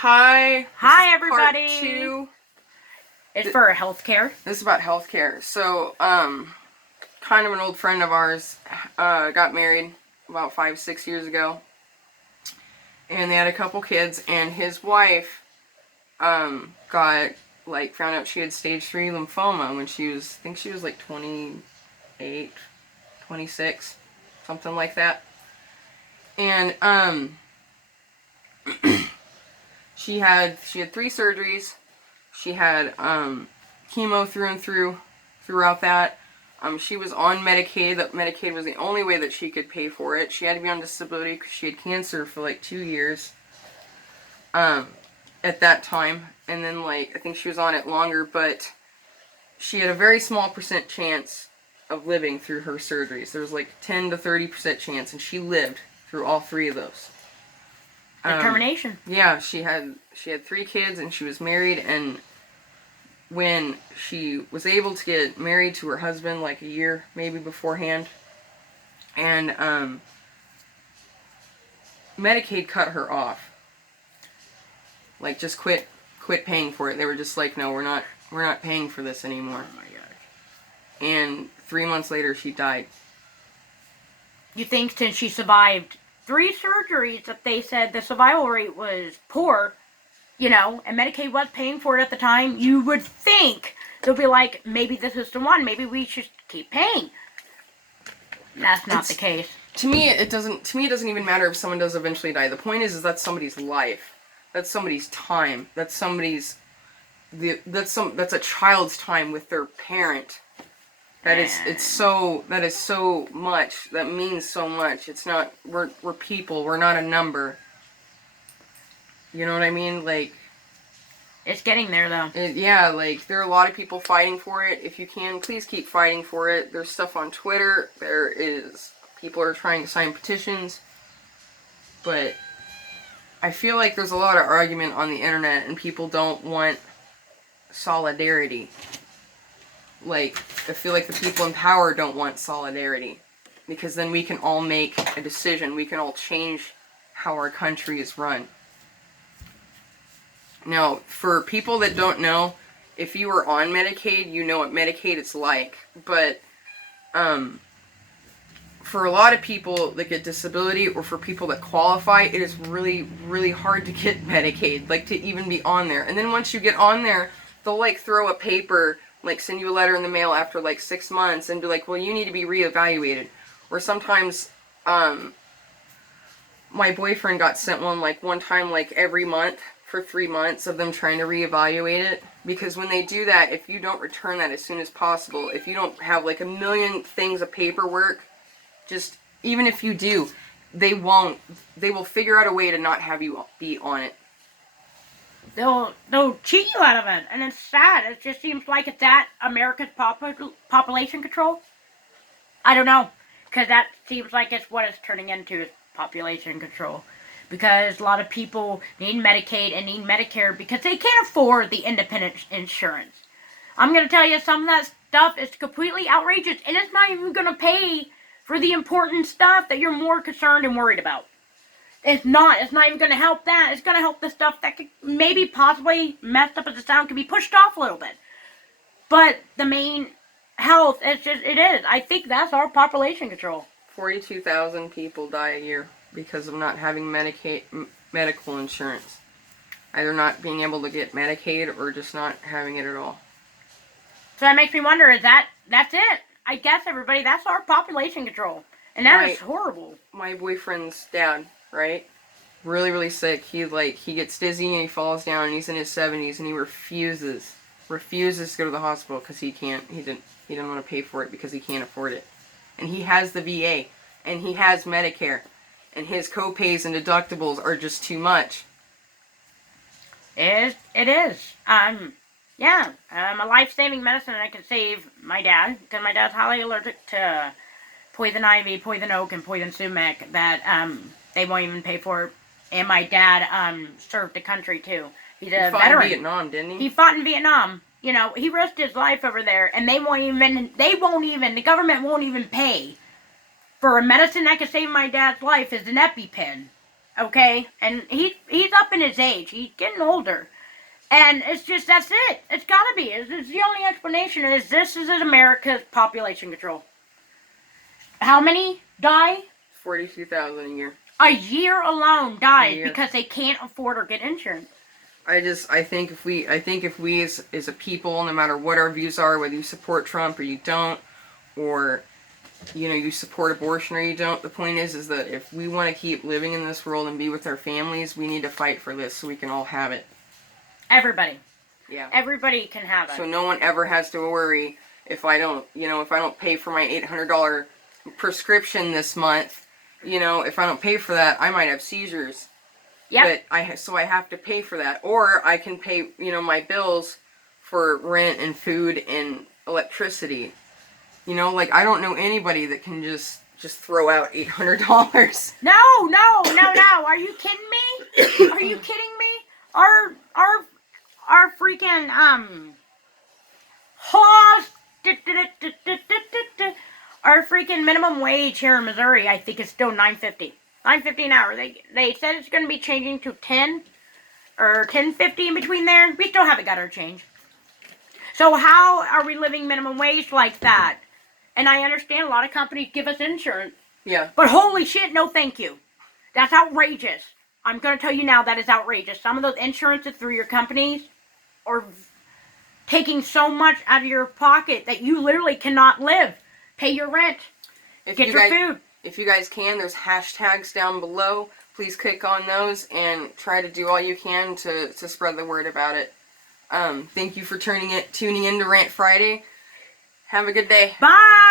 Hi. Hi, everybody. Part 2. It's for healthcare. This is about healthcare. So, kind of an old friend of ours got married about 5-6 years ago. And they had a couple kids, and his wife got, found out she had stage 3 lymphoma when I think she was 28, 26, something like that. And, she had 3 surgeries. She had chemo through and throughout that. She was on Medicaid. That Medicaid was the only way that she could pay for it. She had to be on disability because she had cancer for 2 years at that time. And then I think she was on it longer, but she had a very small percent chance of living through her surgeries. There was 10 to 30% chance, and she lived through all 3 of those. Determination. Yeah, she had 3 kids, and she was married, and when she was able to get married to her husband a year maybe beforehand, and Medicaid cut her off. Just quit paying for it. They were just no, we're not paying for this anymore. Oh my gosh. And 3 months later she died. You think since she survived 3 surgeries that they said the survival rate was poor, and Medicaid was paying for it at the time, you would think they'll be maybe this is the one, maybe we should keep paying. That's not the case. To me, it doesn't even matter if someone does eventually die. The point is that's somebody's life. That's somebody's time. That's a child's time with their parent. That is so much. That means so much. It's not, we're people. We're not a number. You know what I mean? It's getting there, though. There are a lot of people fighting for it. If you can, please keep fighting for it. There's stuff on Twitter. People are trying to sign petitions. But I feel like there's a lot of argument on the internet, and people don't want solidarity. I feel like the people in power don't want solidarity. Because then we can all make a decision. We can all change how our country is run. Now, for people that don't know, if you are on Medicaid, you know what Medicaid is like. But, for a lot of people that get disability, or for people that qualify, it is really, really hard to get Medicaid, to even be on there. And then once you get on there, they'll, throw a paper, send you a letter in the mail after, 6 months, and be well, you need to be reevaluated. Or sometimes, my boyfriend got sent one, one time, every month, for 3 months of them trying to reevaluate it. Because when they do that, if you don't return that as soon as possible, if you don't have a million things of paperwork, just even if you do, they will figure out a way to not have you be on it. They'll cheat you out of it, and it's sad. It just seems like it's that America's population control. I don't know, because that seems like it's what it's turning into, is population control. Because a lot of people need Medicaid and need Medicare because they can't afford the independent insurance. I'm going to tell you, some of that stuff is completely outrageous, and it's not even going to pay for the important stuff that you're more concerned and worried about. It's not even going to help that. It's going to help the stuff that could maybe possibly, messed up as it sounds, can be pushed off a little bit. But the main health, it is. I think that's our population control. 42,000 people die a year because of not having medical insurance. Either not being able to get Medicaid or just not having it at all. So that makes me wonder, that's it? I guess, everybody, that's our population control. And that is horrible. My boyfriend's dad, right? Really, really sick. He gets dizzy and he falls down, and he's in his 70s, and he refuses to go to the hospital because he didn't want to pay for it because he can't afford it. And he has the VA, and he has Medicare, and his co-pays and deductibles are just too much. It is. A life-saving medicine that can save my dad, because my dad's highly allergic to poison ivy, poison oak, and poison sumac that they won't even pay for. And my dad served the country too. He's a veteran. He fought in Vietnam, didn't he? He fought in Vietnam. He risked his life over there, and the government won't even pay for a medicine that could save my dad's life, is an EpiPen. okay? And he's up in his age. He's getting older. And it's just, that's it. It's gotta be. It's the only explanation is this is America's population control. How many die? 42,000 a year. A year alone dies because they can't afford or get insurance. I think if we as a people, no matter what our views are, whether you support Trump or you don't, or you support abortion or you don't, the point is that if we want to keep living in this world and be with our families, we need to fight for this so we can all have it. Everybody. Yeah. Everybody can have it. So no one ever has to worry if I don't pay for my $800 prescription this month, if I don't pay for that, I might have seizures. Yep. But I have to pay for that, or I can pay, my bills for rent and food and electricity. I don't know anybody that can just throw out $800. No. Are you kidding me? Are you kidding me? Our freaking our freaking minimum wage here in Missouri, I think, is still $9.50. $9.50 an hour. They said it's going to be changing to $10 or $10.50 in between there. We still haven't got our change. So how are we living minimum wage like that? And I understand a lot of companies give us insurance. Yeah. But holy shit, no thank you. That's outrageous. I'm going to tell you now that is outrageous. Some of those insurances through your companies are taking so much out of your pocket that you literally cannot live. Pay your rent. Get your food. If you guys can, there's hashtags down below. Please click on those and try to do all you can to spread the word about it. Thank you for tuning in to Rant Friday. Have a good day. Bye.